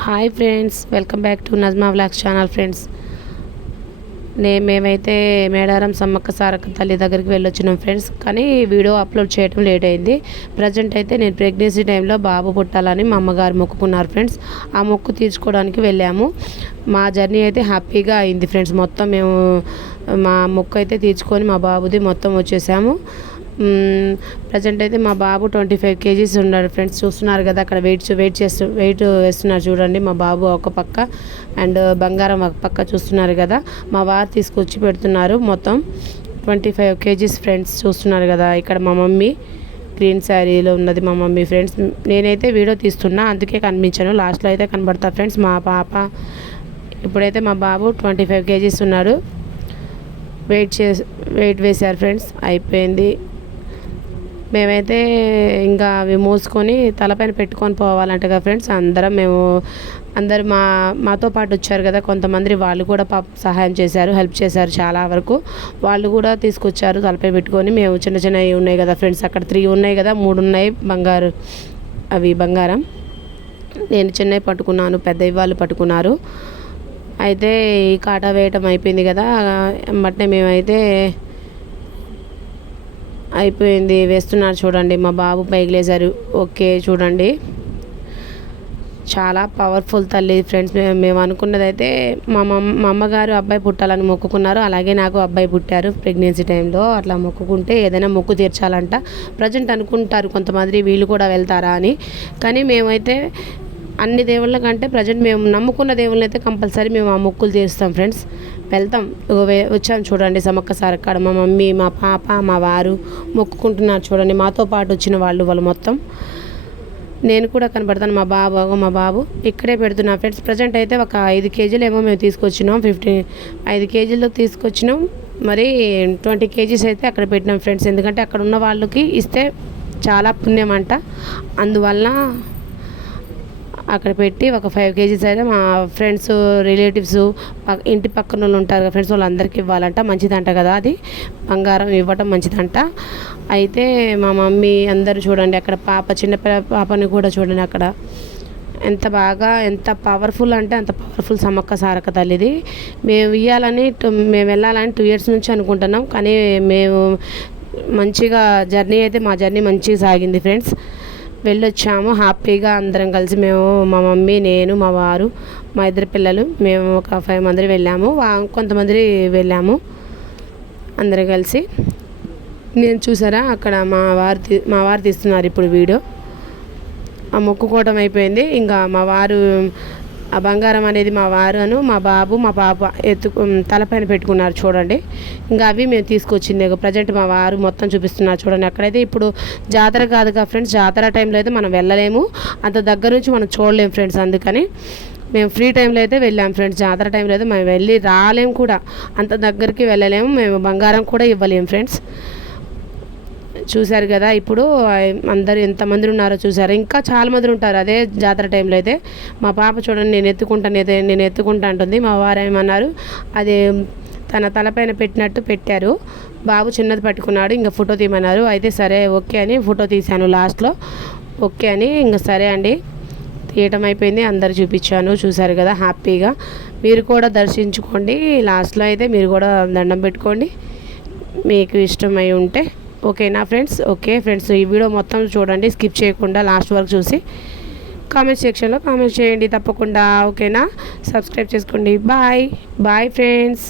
Hi friends, welcome back to Najma vlogs channel. Friends, మేమైతే మేడారం సమ్మక్క సారక్క తల్లి దగ్గరికి వెళ్ళొచ్చినాం ఫ్రెండ్స్. కానీ వీడియో అప్లోడ్ చేయడం లేట్ అయింది. ప్రజెంట్ అయితే నేను ప్రెగ్నెన్సీ టైంలో బాబు పుట్టాలని మా అమ్మగారు మొక్కుకున్నారు ఫ్రెండ్స్. ఆ మొక్కు తీర్చుకోవడానికి వెళ్ళాము. మా జర్నీ అయితే హ్యాపీగా అయింది ఫ్రెండ్స్. మొత్తం మేము మా మొక్కు అయితే తీర్చుకొని మా బాబుది మొత్తం వచ్చేసాము. ప్రజెంట్ అయితే మా బాబు 25 kgs ఉన్నాడు ఫ్రెండ్స్. చూస్తున్నారు కదా, అక్కడ వెయిట్ వేస్తున్నారు చూడండి. మా బాబు ఒక పక్క అండ్ బంగారం ఒక పక్క చూస్తున్నారు కదా. మా వారు తీసుకొచ్చి పెడుతున్నారు. మొత్తం 25 kgs ఫ్రెండ్స్. చూస్తున్నారు కదా, ఇక్కడ మా మమ్మీ గ్రీన్ శారీలో ఉన్నది మా మమ్మీ ఫ్రెండ్స్. నేనైతే వీడియో తీస్తున్నా, అందుకే కనిపించాను. లాస్ట్లో అయితే కనబడతా ఫ్రెండ్స్. మా పాప ఇప్పుడైతే మా బాబు 25 kgs ఉన్నాడు. వెయిట్ వేశారు ఫ్రెండ్స్. అయిపోయింది. మేమైతే ఇంకా అవి మోసుకొని తలపైన పెట్టుకొని పోవాలంట కదా ఫ్రెండ్స్. అందరూ మాతో పాటు వచ్చారు కదా కొంతమంది. వాళ్ళు కూడా సహాయం చేశారు, హెల్ప్ చేశారు చాలా వరకు. వాళ్ళు కూడా తీసుకొచ్చారు తలపై పెట్టుకొని. మేము చిన్న చిన్నవి ఉన్నాయి కదా ఫ్రెండ్స్, అక్కడ 3 ఉన్నాయి కదా, 3 ఉన్నాయి బంగారం. నేను చిన్నవి పట్టుకున్నాను, పెద్దవి వాళ్ళు పట్టుకున్నారు. అయితే ఈ కాటా వేయటం అయిపోయింది కదా, బట్టే మేమైతే అయిపోయింది వేస్తున్నారు చూడండి. మా బాబు పైకి లేసారు. ఓకే, చూడండి చాలా పవర్ఫుల్ తల్లి ఫ్రెండ్స్. మేము అనుకున్నది అయితే మా అమ్మగారు అబ్బాయి పుట్టాలని మొక్కుకున్నారు. అలాగే నాకు అబ్బాయి పుట్టారు ప్రెగ్నెన్సీ టైంలో. అట్లా మొక్కుకుంటే ఏదైనా మొక్కు తీర్చాలంట. ప్రజెంట్ అనుకుంటారు కొంతమంది వీళ్ళు కూడా వెళ్తారా అని. కానీ మేమైతే అన్ని దేవుళ్ళ కంటే ప్రజెంట్ మేము నమ్ముకున్న దేవుళ్ళని అయితే కంపల్సరీ మేము ఆ మొక్కులు తీరుస్తాం ఫ్రెండ్స్. వెళ్తాం. వచ్చాం చూడండి సమ్మక్క సారక్క. మా మమ్మీ, మా పాప, మా వారు మొక్కుకుంటున్నారు చూడండి. మాతో పాటు వచ్చిన వాళ్ళు మొత్తం. నేను కూడా కనబడతాను. మా బాబు ఇక్కడే పెడుతున్నా ఫ్రెండ్స్. ప్రజెంట్ అయితే ఒక 5 kgs ఏమో మేము తీసుకొచ్చినాం. 5 kgs తీసుకొచ్చినాం. మరి 20 kgs అయితే అక్కడ పెట్టినాం ఫ్రెండ్స్. ఎందుకంటే అక్కడ ఉన్న వాళ్ళకి ఇస్తే చాలా పుణ్యం అంట. అందువల్ల అక్కడ పెట్టి ఒక 5 kgs అయితే మా ఫ్రెండ్స్, రిలేటివ్స్, ఇంటి పక్కన వాళ్ళు ఉంటారు కదా ఫ్రెండ్స్, వాళ్ళందరికీ ఇవ్వాలంట. మంచిదంట కదా అది, బంగారం ఇవ్వటం మంచిదంట. అయితే మా మమ్మీ అందరూ చూడండి, అక్కడ చిన్న పాపని కూడా చూడండి. అక్కడ ఎంత పవర్ఫుల్ అంటే అంత పవర్ఫుల్ సమ్మక్క సారక్క తల్లిది. మేము వెళ్ళాలని 2 years నుంచి అనుకుంటున్నాం. కానీ మేము మంచిగా మా జర్నీ మంచిగా సాగింది ఫ్రెండ్స్. వెళ్ళొచ్చాము హ్యాపీగా అందరం కలిసి. మేము, మా మమ్మీ, నేను, మా వారు, మా 2 పిల్లలు, మేము ఒక 5 మంది వెళ్ళాము. కొంతమంది వెళ్ళాము అందరం కలిసి. నేను చూసారా అక్కడ మా వారు తీస్తున్నారు ఇప్పుడు వీడియో. ఆ మొక్కుకోవటం అయిపోయింది. ఇంకా మా వారు ఆ బంగారం అనేది మా వారును, మా బాబు, మా పాప తలపైన పెట్టుకున్నారు చూడండి. ఇంకా అవి మేము తీసుకొచ్చింది. ప్రజెంట్ మా వారు మొత్తం చూపిస్తున్నారు చూడండి. అక్కడైతే ఇప్పుడు జాతర కాదు కదా ఫ్రెండ్స్. జాతర టైంలో అయితే మనం వెళ్ళలేము, అంత దగ్గర నుంచి మనం చూడలేము ఫ్రెండ్స్. అందుకని మేము ఫ్రీ టైంలో అయితే వెళ్ళాము ఫ్రెండ్స్. జాతర టైంలో అయితే మేము వెళ్ళి రాలేము కూడా, అంత దగ్గరికి వెళ్ళలేము. మేము బంగారం కూడా ఇవ్వలేము ఫ్రెండ్స్. చూశారు కదా ఇప్పుడు అందరు ఎంతమంది ఉన్నారో చూసారు. ఇంకా చాలామంది ఉంటారు అదే జాతర టైంలో అయితే. మా పాప చూడండి, నేను ఎత్తుకుంటా అంటుంది. మా వారు ఏమన్నారు, అది తన తలపైన పెట్టినట్టు పెట్టారు. బాబు చిన్నది పట్టుకున్నాడు. ఇంకా ఫోటో తీయమన్నారు. అయితే సరే ఓకే అని ఫోటో తీశాను లాస్ట్లో. ఓకే అని ఇంకా సరే అండి తీయటం అయిపోయింది. అందరు చూపించాను. చూశారు కదా హ్యాపీగా. మీరు కూడా దర్శించుకోండి. లాస్ట్లో అయితే మీరు కూడా దండం పెట్టుకోండి మీకు ఇష్టమై ఉంటే. ఓకేనా ఫ్రెండ్స్? ఓకే ఫ్రెండ్స్, ఈ వీడియో మొత్తం చూడండి, స్కిప్ చేయకుండా లాస్ట్ వరకు చూసి కామెంట్ సెక్షన్లో కామెంట్ చేయండి తప్పకుండా. ఓకేనా? సబ్స్క్రైబ్ చేసుకోండి. Bye friends.